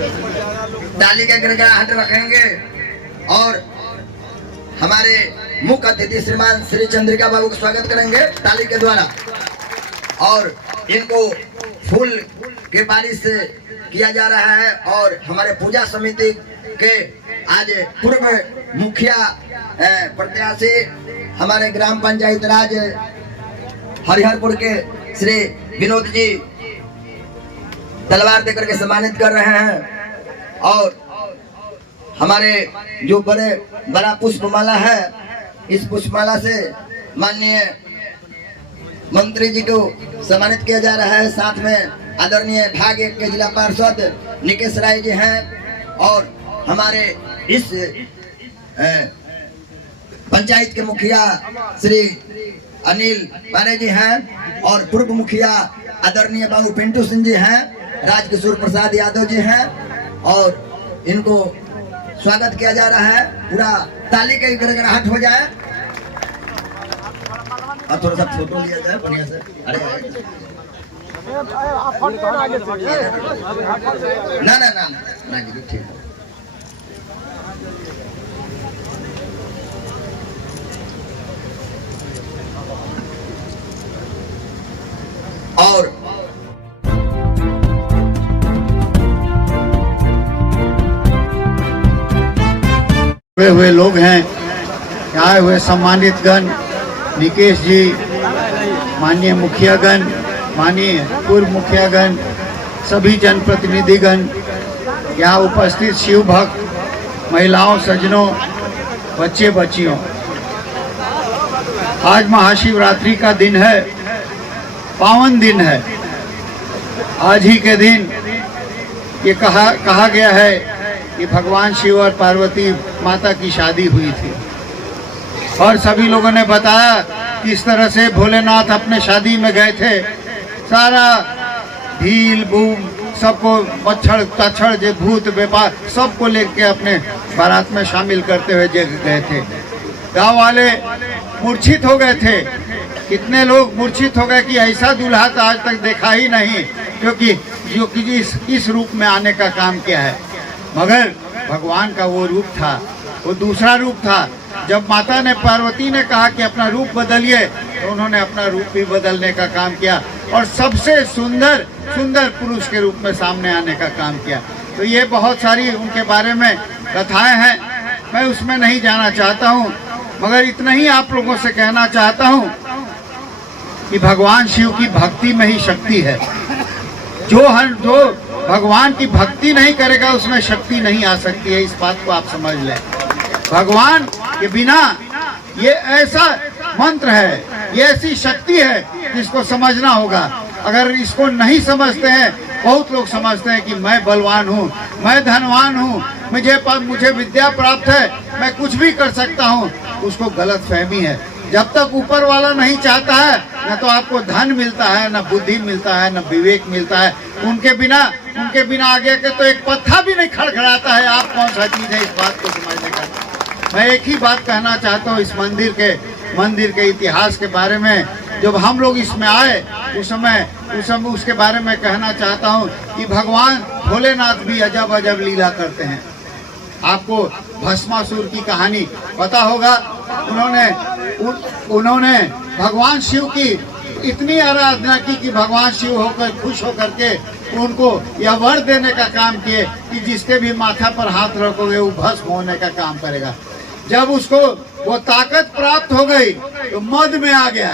ताली का गड़गड़ाहट रखेंगे और हमारे मुख्य अतिथि श्रीमान श्री चंद्रिका बाबू का स्वागत करेंगे ताली के द्वारा और इनको फूल के बारिश से किया जा रहा है। और हमारे पूजा समिति के आज पूर्व मुखिया प्रत्याशी हमारे ग्राम पंचायत राज हरिहरपुर के श्री विनोद जी तलवार देकर के सम्मानित कर रहे हैं। और हमारे जो बड़ा पुष्पमाला है, इस पुष्पमाला से माननीय मंत्री जी को सम्मानित किया जा रहा है। साथ में आदरणीय भाग 1 के जिला पार्षद निकेश राय जी हैं और हमारे इस पंचायत के मुखिया श्री अनिल पारे जी हैं और पूर्व मुखिया आदरणीय बाबू पिंटू सिंह जी हैं, राजकिशोर प्रसाद यादव जी हैं और इनको स्वागत किया जा रहा है। पूरा ताली का गड़गड़ाहट हो जाए और थोड़ा सा फोटो लिया जाए बढ़िया से। अरे ना ना ना ना जी ठीक है। और हुए लोग हैं, आए हुए सम्मानित गण, निकेश जी, माननीय मुखियागण, माननीय पूर्व मुखियागण, सभी जनप्रतिनिधिगण, यहाँ उपस्थित शिव भक्त, महिलाओं, सज्जनों, बच्चे बच्चियों, आज महाशिवरात्रि का दिन है, पावन दिन है। आज ही के दिन ये कहा गया है कि भगवान शिव और पार्वती माता की शादी हुई थी और सभी लोगों ने बताया कि इस तरह से भोलेनाथ अपने शादी में गए थे। सारा भील बूम सबको मच्छर तछड़ जे भूत व्यापार सबको लेके अपने बारात में शामिल करते हुए गए थे। गांव वाले मूर्छित हो गए थे, कितने लोग मूर्छित हो गए कि ऐसा दूल्हा तो आज तक देखा ही नहीं, क्योंकि जो कि इस रूप में आने का काम किया है। मगर भगवान का वो रूप था, वो दूसरा रूप था। जब माता ने पार्वती ने कहा कि अपना रूप बदलिए तो उन्होंने अपना रूप भी बदलने का काम किया और सबसे सुंदर पुरुष के रूप में सामने आने का काम किया। तो ये बहुत सारी उनके बारे में कथाएं हैं, मैं उसमें नहीं जाना चाहता हूँ, मगर इतना ही आप लोगों से कहना चाहता हूँ कि भगवान शिव की भक्ति में ही शक्ति है। जो भगवान की भक्ति नहीं करेगा उसमें शक्ति नहीं आ सकती है, इस बात को आप समझ लें। भगवान के बिना ये ऐसा मंत्र है, ये ऐसी शक्ति है जिसको समझना होगा। अगर इसको नहीं समझते हैं, बहुत लोग समझते हैं कि मैं बलवान हूँ, मैं धनवान हूँ, मुझे विद्या प्राप्त है, मैं कुछ भी कर सकता हूँ, उसको गलत फहमी है। जब तक ऊपर वाला नहीं चाहता है, न तो आपको धन मिलता है, न बुद्धि मिलता है, न विवेक मिलता है। उनके बिना आगे के तो एक पत्थर भी नहीं खड़खड़ाता है। आप कौन सा चीज है, इस बात को समझने का। मैं एक ही बात कहना चाहता हूँ इस मंदिर के इतिहास के बारे में। जब हम लोग इसमें आए उस समय उसके बारे में कहना चाहता हूँ कि भगवान भोलेनाथ भी अजब अजब लीला करते हैं। आपको भस्मासुर की कहानी पता होगा। उन्होंने भगवान शिव की इतनी आराधना की कि भगवान शिव होकर खुश होकर के उनको यह वर देने का काम किए कि जिसके भी माथा पर हाथ रखोगे वो भस्म होने का काम करेगा। जब उसको वो ताकत प्राप्त हो गई तो मद में आ गया,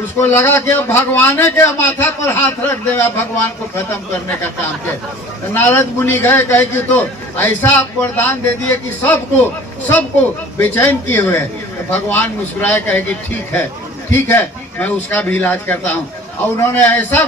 उसको लगा कि अब भगवान के माथा पर हाथ रख देगा, भगवान को खत्म करने का काम किया। तो नारद मुनि गए, कहे कि तो ऐसा आप वरदान दे दिए कि सबको बेचैन किए हुए। तो भगवान मुस्कुराए, कहे कि ठीक है मैं उसका भी इलाज करता हूँ। और उन्होंने ऐसा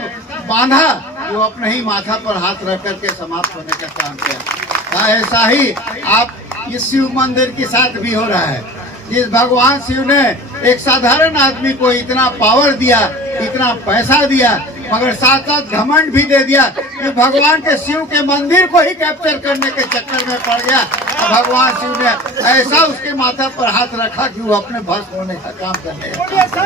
बांधा कि वो अपने ही माथा पर हाथ रख करके समाप्त होने का काम किया। ऐसा ही आप इस शिव मंदिर के साथ भी हो रहा है। जिस भगवान शिव ने एक साधारण आदमी को इतना पावर दिया, इतना पैसा दिया, मगर साथ साथ घमंड भी दे दिया कि भगवान के शिव के मंदिर को ही कैप्चर करने के चक्कर में पड़ गया। भगवान शिव ने ऐसा उसके माथा पर हाथ रखा कि वो अपने भस्म होने का काम करने लगा।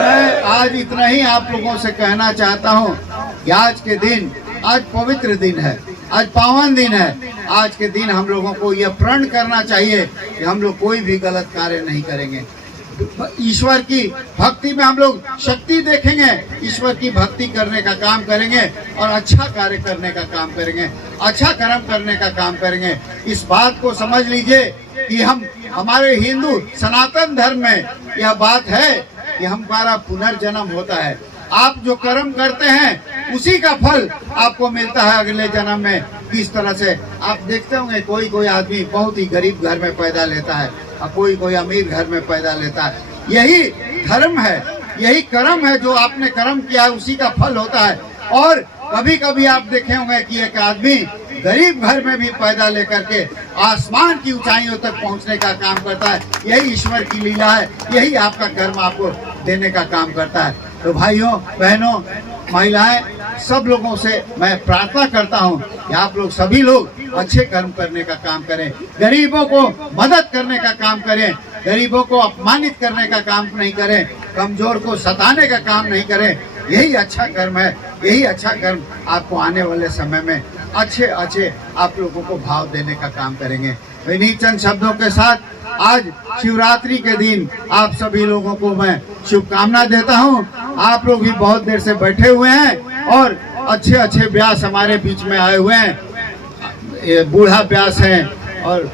मैं आज इतना ही आप लोगों से कहना चाहता हूँ कि आज के दिन आज पवित्र दिन है, आज पावन दिन है। आज के दिन हम लोगों को यह प्रण करना चाहिए कि हम लोग कोई भी गलत कार्य नहीं करेंगे। ईश्वर की भक्ति में हम लोग शक्ति देखेंगे, ईश्वर की भक्ति करने का काम करेंगे और अच्छा कार्य करने का काम करेंगे, अच्छा कर्म करने का काम करेंगे। इस बात को समझ लीजिए कि हमारे हिंदू सनातन धर्म में यह बात है कि हमारा पुनर्जन्म होता है। आप जो कर्म करते हैं उसी का फल आपको मिलता है अगले जन्म में। किस तरह से आप देखते होंगे, कोई आदमी बहुत ही गरीब घर में पैदा लेता है और कोई अमीर घर में पैदा लेता है। यही धर्म है, यही कर्म है, जो आपने कर्म किया है उसी का फल होता है। और कभी कभी आप देखे होंगे कि एक आदमी गरीब घर में भी पैदा लेकर के आसमान की ऊंचाइयों तक पहुंचने का काम करता है। यही ईश्वर की लीला है, यही आपका कर्म आपको देने का काम करता है। तो भाइयों बहनों महिलाएं सब लोगों से मैं प्रार्थना करता हूं कि आप लोग सभी लोग अच्छे कर्म करने का काम करें, गरीबों को मदद करने का काम करें, गरीबों को अपमानित करने का काम नहीं करें, कमजोर को सताने का काम नहीं करें। यही अच्छा कर्म है, यही अच्छा कर्म आपको आने वाले समय में अच्छे अच्छे आप लोगों को भाव देने का काम करेंगे। इन्हीं चंद शब्दों के साथ आज शिवरात्रि के दिन आप सभी लोगों को मैं शुभकामना देता हूं। आप लोग भी बहुत देर से बैठे हुए हैं और अच्छे अच्छे व्यास हमारे बीच में आए हुए हैं। ये बूढ़ा व्यास हैं और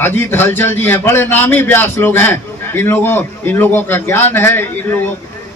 अजीत हलचल जी हैं, बड़े नामी व्यास लोग हैं। इन लोगों का ज्ञान है,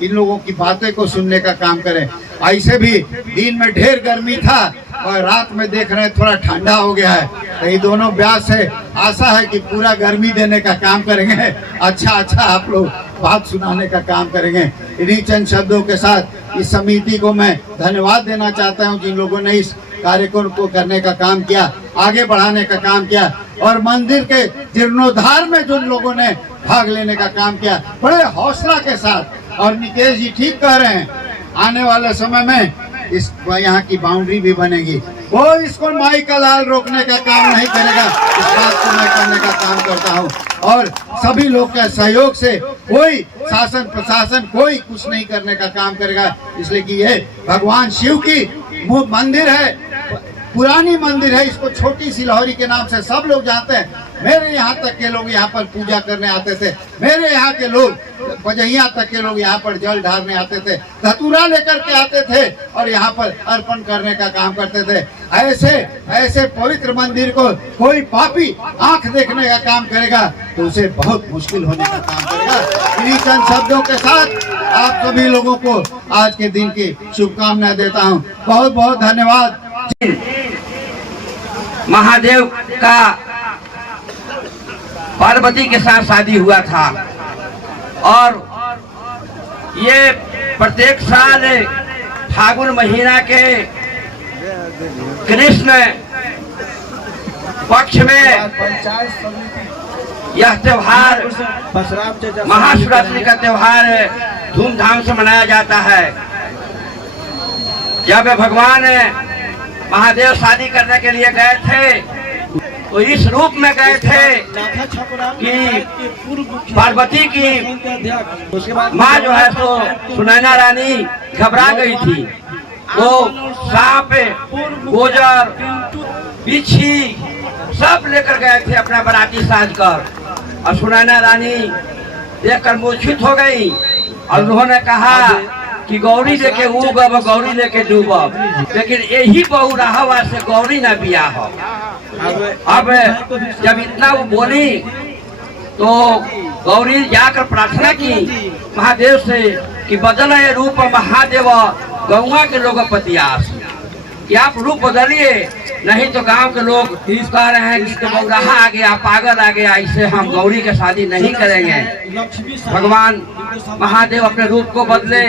इन लोगों की बातें को सुनने का काम करें। ऐसे भी दिन में ढेर गर्मी था और रात में देख रहे हैं थोड़ा ठंडा हो गया है। तो ये दोनों व्यास है, आशा है कि पूरा गर्मी देने का काम करेंगे, अच्छा आप लोग बात सुनाने का काम करेंगे। इन्हीं चंद शब्दों के साथ इस समिति को मैं धन्यवाद देना चाहता हूं, जिन लोगों ने इस कार्यक्रम को करने का काम किया, आगे बढ़ाने का काम किया और मंदिर के जीर्णोद्धार में जो लोगों ने भाग लेने का काम किया बड़े हौसला के साथ। और निकेश जी ठीक कह रहे हैं, आने वाले समय में इस यहाँ की बाउंड्री भी बनेगी। वो इसको माई का लाल रोकने का काम नहीं करेगा, इस बात को मैं करने का काम करता हूँ। और सभी लोग के सहयोग से कोई शासन प्रशासन कोई कुछ नहीं करने का काम करेगा, इसलिए कि ये भगवान शिव की मंदिर है, पुरानी मंदिर है। इसको छोटी सी लाहौरी के नाम से सब लोग जानते हैं। मेरे यहाँ तक के लोग यहाँ पर पूजा करने आते थे, मेरे यहाँ के लोग बजहिया तक के लोग यहाँ पर जल ढारने आते थे, धतूरा लेकर के आते थे और यहाँ पर अर्पण करने का काम करते थे। ऐसे पवित्र मंदिर को कोई पापी आंख देखने का काम करेगा तो उसे बहुत मुश्किल होने का काम करेगा। इन्हीं चंद शब्दों के साथ आप सभी लोगों को आज के दिन की शुभकामनाएं देता हूँ। बहुत बहुत धन्यवाद। महादेव का पार्वती के साथ शादी हुआ था और ये प्रत्येक साल फागुन महीना के कृष्ण पक्ष में यह त्योहार महाशिवरात्रि का त्योहार धूमधाम से मनाया जाता है। जब भगवान महादेव शादी करने के लिए गए थे तो इस रूप में गए थे कि पार्वती की माँ जो है तो सुनैना रानी घबरा गई थी। वो सांप गोजर बिच्छी सब लेकर गए थे अपना बराती साज कर और सुनैना रानी देखकर मूर्छित हो गई और उन्होंने कहा कि गौरी लेके उगब गौरी लेके डूबब, लेकिन यही बहु रहा से गौरी न बिया हो। अब जब इतना वो बोली तो गौरी जाकर प्रार्थना की महादेव से कि बदल रूप महादेव गौवा के लोग पतियास, कि आप रूप बदलिए, नहीं तो गांव के लोग कह रहे हैं कि बौराहा आ गया, पागल आ गया, इससे हम गौरी के शादी नहीं करेंगे। भगवान महादेव अपने रूप को बदले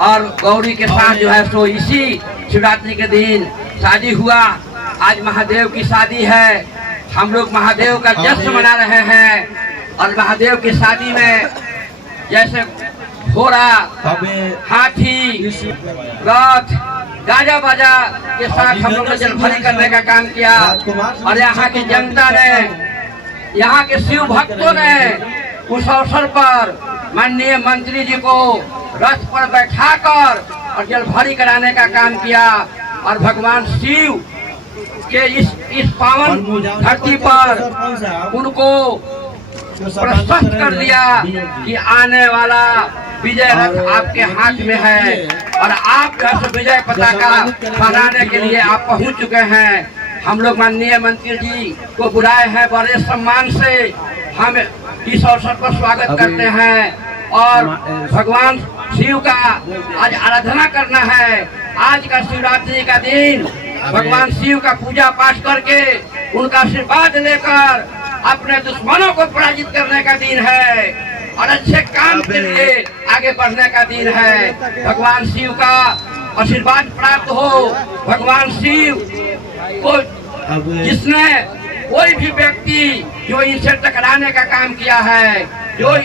और गौरी के साथ जो है सो इसी शिवरात्रि के दिन शादी हुआ। आज महादेव की शादी है, हम लोग महादेव का जश्न मना रहे हैं और महादेव की शादी में जैसे घोड़ा, हाथी, रथ, गाजा बाजा के साथ हम लोग ने जलभरी करने का काम किया और यहाँ की जनता ने, यहाँ के शिव भक्तों ने उस अवसर पर माननीय मंत्री जी को रथ पर बैठाकर और जल भारी कराने का काम किया और भगवान शिव के इस पावन धरती पर उनको प्रशस्त कर दिया कि आने वाला विजय रथ आपके हाथ में है और आप विजय पताका फहराने के लिए आप पहुंच चुके हैं। हम लोग माननीय मंत्री जी को बुलाए हैं, बड़े सम्मान से हम इस अवसर पर स्वागत करते हैं और भगवान शिव का आज आराधना करना है। आज का शिवरात्रि का दिन भगवान शिव का पूजा पाठ करके उनका आशीर्वाद लेकर अपने दुश्मनों को पराजित करने का दिन है और अच्छे काम के लिए आगे बढ़ने का दिन है। भगवान शिव का आशीर्वाद प्राप्त हो। भगवान शिव को जिसने कोई भी व्यक्ति जो इनसे टकराने का काम किया है, जो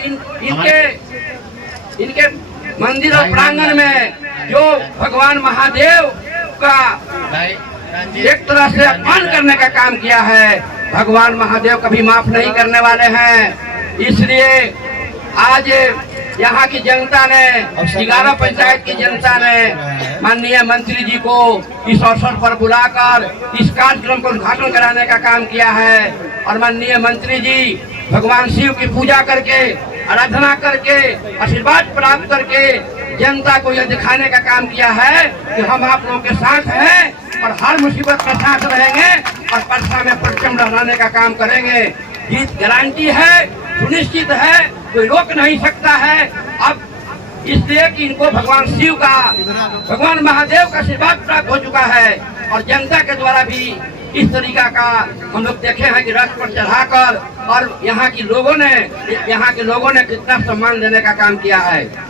इनके मंदिर और प्रांगण में जो भगवान महादेव का एक तरह से अपमान करने का काम किया है, भगवान महादेव कभी माफ नहीं करने वाले हैं। इसलिए आज यहाँ की जनता ने, 11 पंचायत की जनता ने माननीय मंत्री जी को इस अवसर पर बुलाकर इस कार्यक्रम को उद्घाटन कराने का काम किया है और माननीय मंत्री जी भगवान शिव की पूजा करके, आराधना करके, आशीर्वाद प्राप्त करके जनता को यह दिखाने का काम किया है कि हम आप लोगों के साथ हैं और हर मुसीबत के साथ रहेंगे और परसा में परचम लहराने का काम करेंगे। जीत गारंटी है, सुनिश्चित है, कोई रोक नहीं सकता है। अब इसलिए कि इनको भगवान शिव का, भगवान महादेव का आशीर्वाद प्राप्त हो चुका है और जनता के द्वारा भी इस तरीका का हम लोग देखे हैं कि रथ पर चढ़ाकर और यहाँ के लोगों ने कितना सम्मान देने का काम किया है।